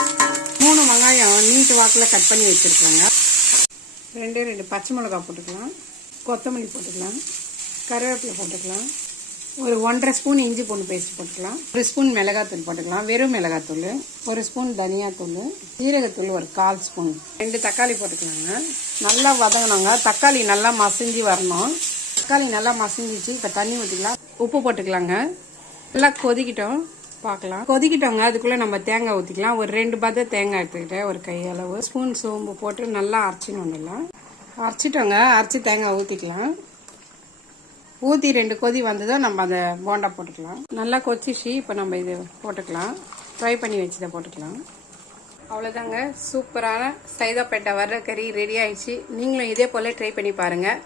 3 வெங்காயம் நீட்டு வாக்கில் கட் பண்ணி வச்சுருக்காங்க. 2 பச்சை மிளகாய் போட்டுக்கலாம். கொத்தமல்லி போட்டுக்கலாம். கருவேப்பிலை போட்டுக்கலாம். ஒரு 1½ ஸ்பூன் இஞ்சி பூண்டு பேஸ்ட் போட்டுக்கலாம். 1 ஸ்பூன் மிளகாத்தூள் போட்டுக்கலாம். வெறும் மிளகாத்தூள். 1 ஸ்பூன் தனியாத்தூள். ஜீரகத்தூள் ஒரு 1/4 ஸ்பூன். 2 தக்காளி போட்டுக்கலாங்க. நல்லா வதங்கணுங்க. தக்காளி நல்லா மசிஞ்சு வரணும். தக்காளி நல்லா மசிஞ்சிச்சு. இப்போ தண்ணி ஊற்றிக்கலாம். உப்பு போட்டுக்கலாங்க. நல்லா கொதிக்கிட்டோம். பார்க்கலாம். கொதிக்கிட்டோங்க. அதுக்குள்ளே நம்ம தேங்காய் ஊற்றிக்கலாம். ஒரு 2 பத தேங்காய் எடுத்துக்கிட்டேன். ஒரு கையளவு. ஸ்பூன் சோம்பு போட்டு நல்லா அரைச்சின்னு வந்துடலாம். அரைச்சிட்டோங்க. அரைச்சி தேங்காய் ஊற்றிக்கலாம். ஊற்றி 2 கொதி வந்ததும் நம்ம அதை போண்டா போட்டுக்கலாம். நல்லா கொதிச்சு இப்போ நம்ம இது போட்டுக்கலாம். ஃப்ரை பண்ணி வச்சதை போட்டுக்கலாம். அவ்வளோதாங்க. சூப்பரான சைதாப்பேட்டை வர்ற கறி ரெடி ஆயிடுச்சு. நீங்களும் இதே போல் ட்ரை பண்ணி பாருங்கள்.